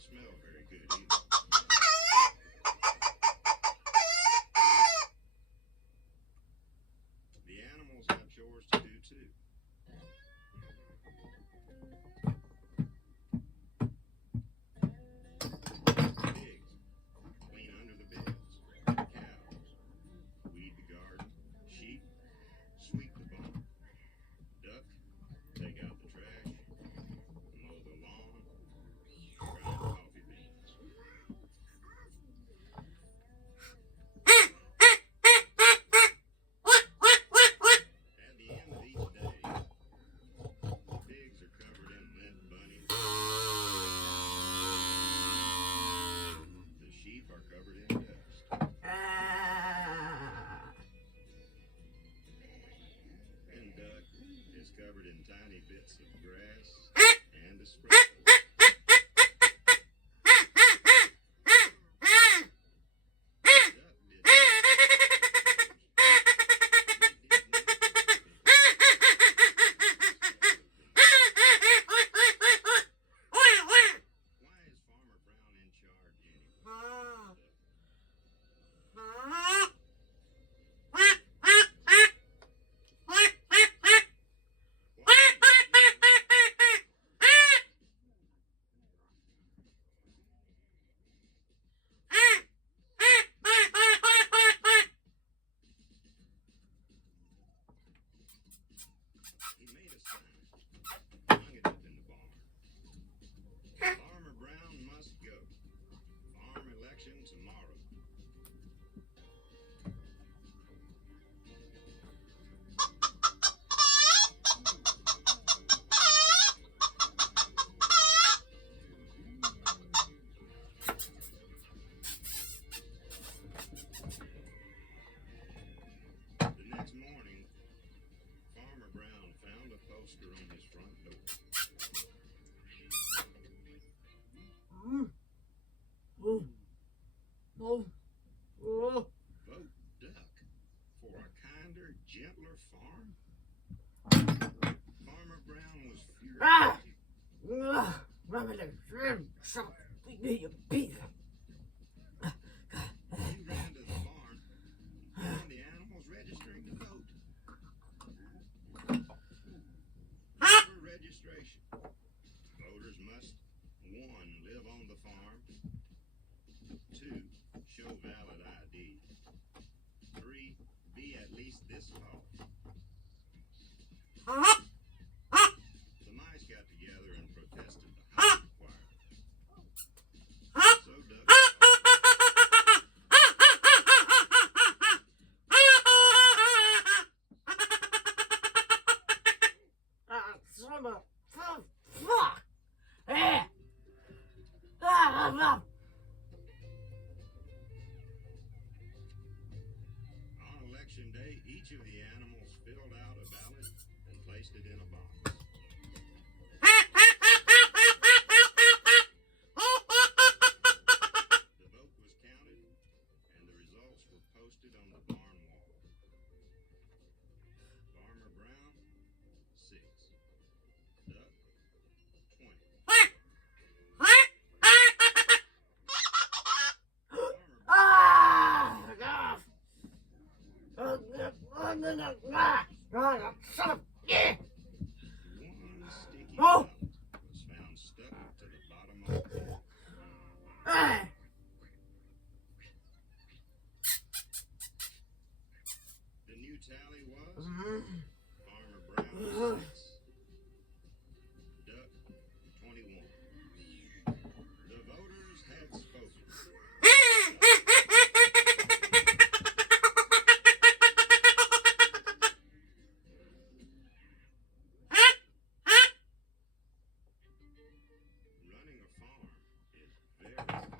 smell very good either. The animals have chores to do too. Pigs clean under the beds. Cows weed the garden. Sheep sweep the barn. Duck take out the trash. Mow the lawn. Grind coffee beans. At the end of each day, the pigs are covered in lint bunnies. The sheep are covered in dust. And Duck is covered in tiny bits of grass and a sprinkle. Duck did Why is Farmer Brown in charge anyway? He made a sign, hung it up in the barn. Farmer Brown must go. Farm election tomorrow. The next morning, Farmer Brown found a poster on his front door. Vote Duck for a kinder, gentler farm. Farmer Brown was furious. He ran to the barn and found the animals registering to vote. For registration, voters must 1. Live on the farm. 2. Show valid ID. 3. Be at least this tall. The mice got together and protested the height requirement. So Duck On election day, each of the animals filled out a ballot and placed it in a box. The vote was counted and the results were posted on the barn wall. Farmer Brown, 6. Duck, 20. One sticky Oh. nut was found stuck to the bottom of the barn. The new tally was Farmer Brown, 6. Duck, 21. The voters had spoken. Running a farm is very hard.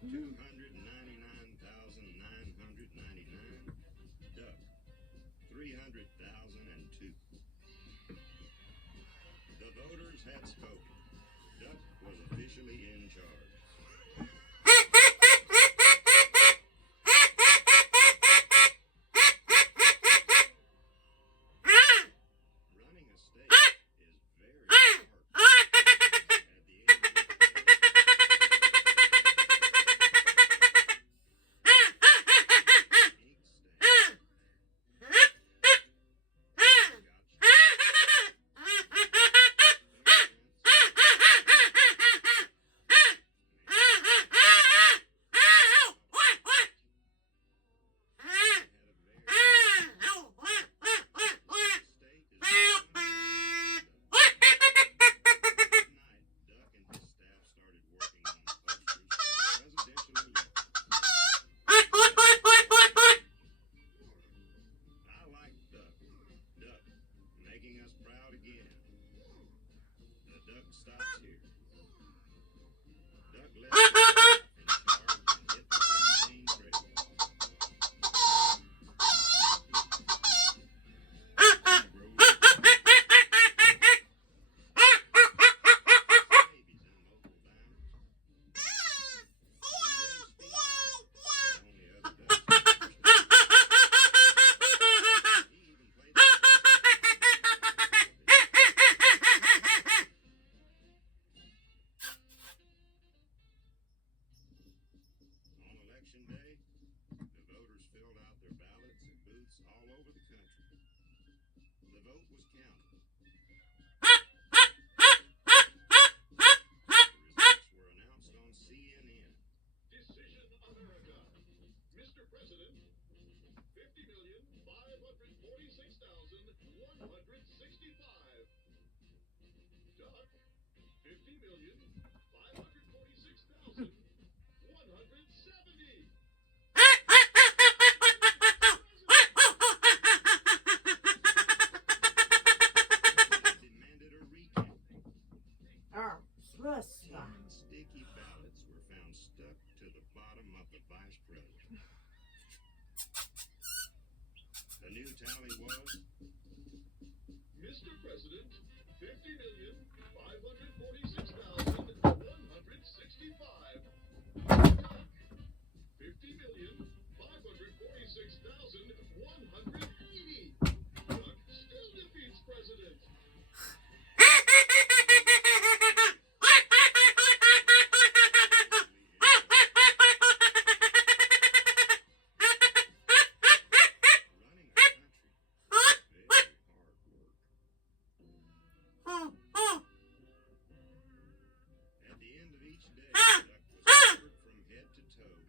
299,999. Duck, 300,002. The voters had spoken. Duck was officially in charge. Running a state is very hard. At the end of each making us proud again. The duck stops here. Duck left in charge and hit the campaign trail. Election day, the voters filled out their ballots at booths all over the country. The vote was counted. The results were announced on CNN. Decision America. Mr. President, 50,546,165. Duck, 50,546,170. Demanded a recount. Plus, 10 sticky ballots were found stuck to the bottom of the vice president. The new tally was Mr. President, 50,546,165. Duck, 50,546,180. Duck still defeats President. running a country. Very hard work. At the end of each day, Duck was covered from head to toe in